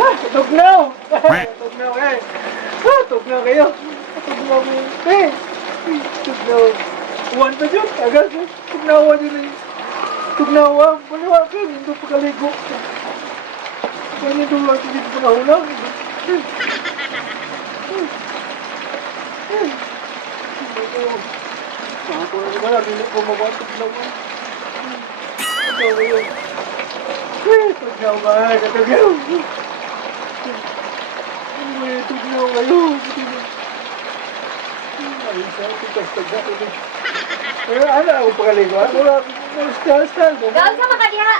Tugnaw! Tugnaw eh! Tugnaw kayo! Tugnaw mo eh! Tugnaw! Uwan pa dyan! Agad! Tugnawa dyan eh! Tugnawa! Baliwa ka! Hindi pa kaligo! Kaya doon lang hindi pa nahulang! Ako na naman! Hindi ko mabatok lang! Tugnaw kayo! Tugnaw ba? Tugnaw! Tugnaw kayo! Ay, sa tigas-tagas ulit. Pero ano ako pagaligo? Wala akong style. Gawin ka makadiha.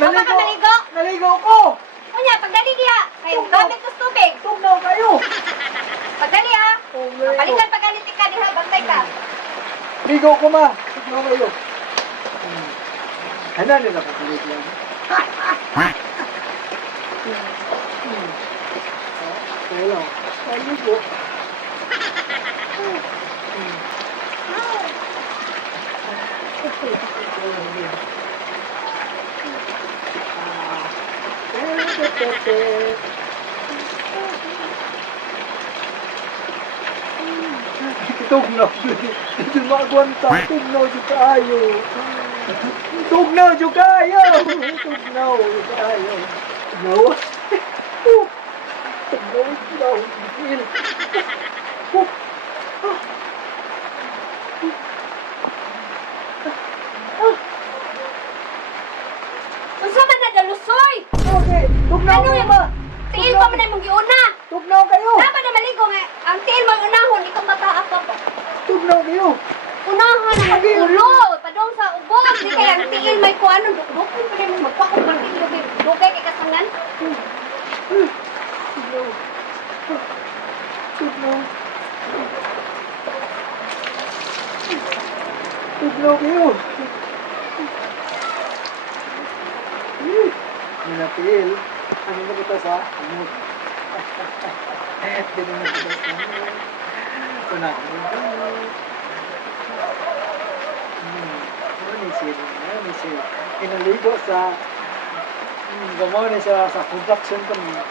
Mama ka maligo? Naligo ko! Kunya, pagdali diha. Kayo, gamit ko tubig. Tugnaw kayo! Pagdali ha. Palitan pagalitin ka diha, bantay ka. Ligo ko ma! Tugnaw kayo! Ano nila pagaligo yan? Kaya lang. Naligo. Tugnaw. Hindi magwanta. Tugnaw juga ayo. Tugnaw juga ayo. Tugnaw juga ayo. Tugnaw. Tugnaw. Unsa man na dalusoy? Okay. Tugnaw Ano kayo yung ma. tiil pa man ay mong giuna? Tugnaw kayo. Dapat na maligo nga. Ang tiil mo unahon, ikaw mataas ka pa. Tugnaw kayo. Unahan ang ulo. Padong sa ubos. Di kaya ang tiil may kuanon. Dukdukon pa rin mo magpakumpagin. Dukay kay kasangan. Tugnaw. Tugnaw. Tugnaw kayo. Minapil. Ano na kita sa? Ano? Hindi na kita sa ano. Una. Manisir. Pinaligo sa gamawa niya sa production ko niya.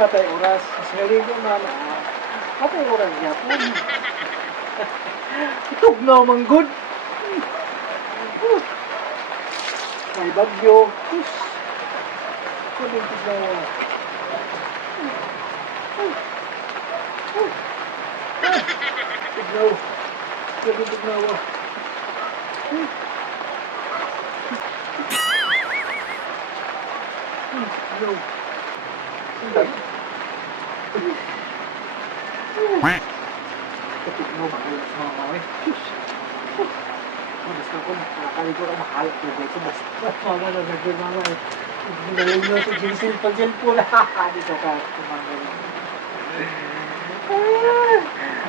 Patay oras. Sinaligo na na. Patay oras niya po. Tugnaw man good. May bagyo. Kuling tugnaw. Tugnaw. Kuling tugnaw. No. Tugnaw makalat sa mga mawin. Basta ko nakakaligo ka makalat ko dito. Basta mga nagagawin mga eh. Nagaling nyo si Jeson pag-gel po na. Dito ka kumangin.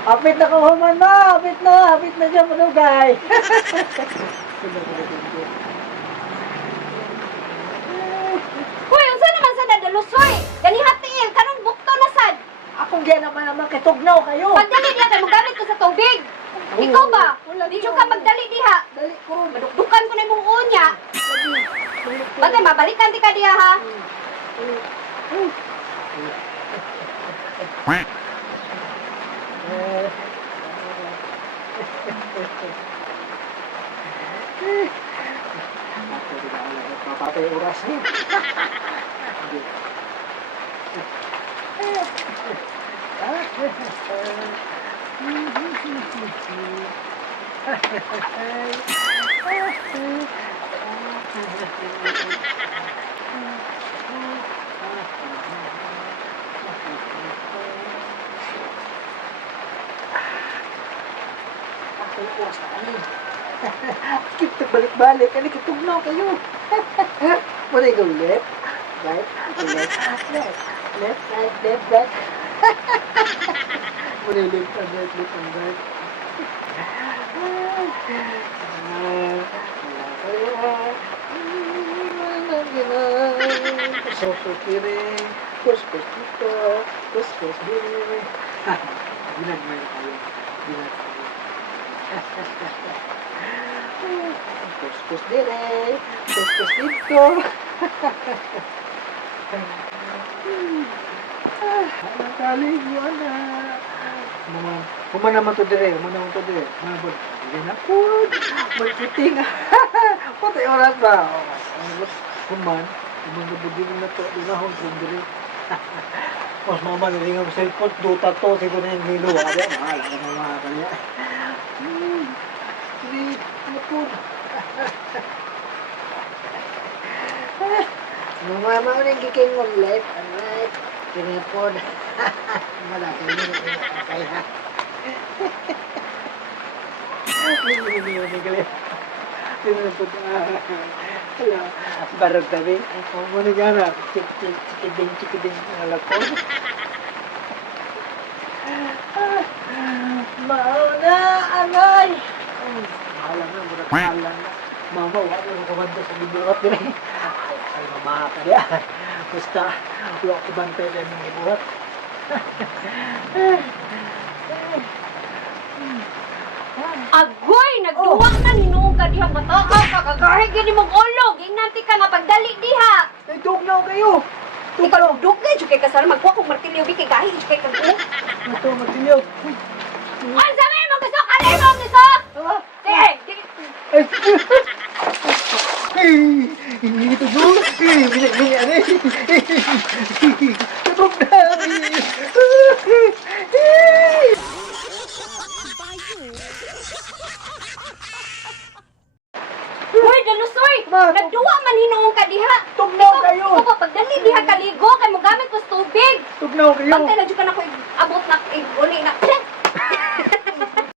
Apit na kumaman ma! Apit na dyan manugay. Hoy, unsa naman sa nadalusoy? Ganiha tiil, karon bukto na sad. Akong gyan naman kay Tugnaw kayo. Pagdali diha kay magamit ko sa tubig. Ikaw ba? Di ka pagdali diha. Dali ko. Madukdukan ko na imong unya. Bagay mabalikan di ka diha ha. Papatay oras niya. Oras na kami. Kita balik-balik. Ano Tugnaw kayo? Muna yung left, right, left, right. Muna yung left and right. Kuskus kiri, kuskus dito, kuskus diri. Bilang mo yun kayo. Kuskus diri, kuskus dito. Ang kalig mo, anak. Kuman naman to dire, Mabot. Hindi na po. Magkiting. Patay oras ba? Kuman na to. Dinahon ko dire. Mas mama nilingaw sa cellphone. Duta to. Siguro na yung nilo. Mahala ka na mga kanya. Hindi. Ano po? Mama ko nang giking ulit. Alright. Tinipod. Malaki mo na kaya. Hindi galit. Tinapod. Hala. Barog tabi. Ako mo na gana. Chikiding. Alam ko. Mauna, anay. Mahala na. Mahala na. Mama, wala ko kumanda sa libuhat din. Ay, mama ka niya. Basta, wala ko bantay din ng libuhat. Agoy, nagduwa na ninuong ka diha matakaw ka kagahig gini mong ulog. Inganti ka nga pagdali diha. Ay, tugnaw kayo! Ikaw dugay jud kay kasara magkuha kog martilyo bi kay gahi kay kag. Ito, matilyog. Ang sabi mo gusto ka mo gusto? Sige, Ay, ito doon. Binig, ano eh. Tugnaw. Hoy, dalusoy! Ma. Nagduwa man hinuong ka diha. Tugnaw kayo. Ikaw pa pagdali diha kaligo kay mo gamit ko tubig. Tugnaw kayo. Bantay na jud ka na ko abot na uli na.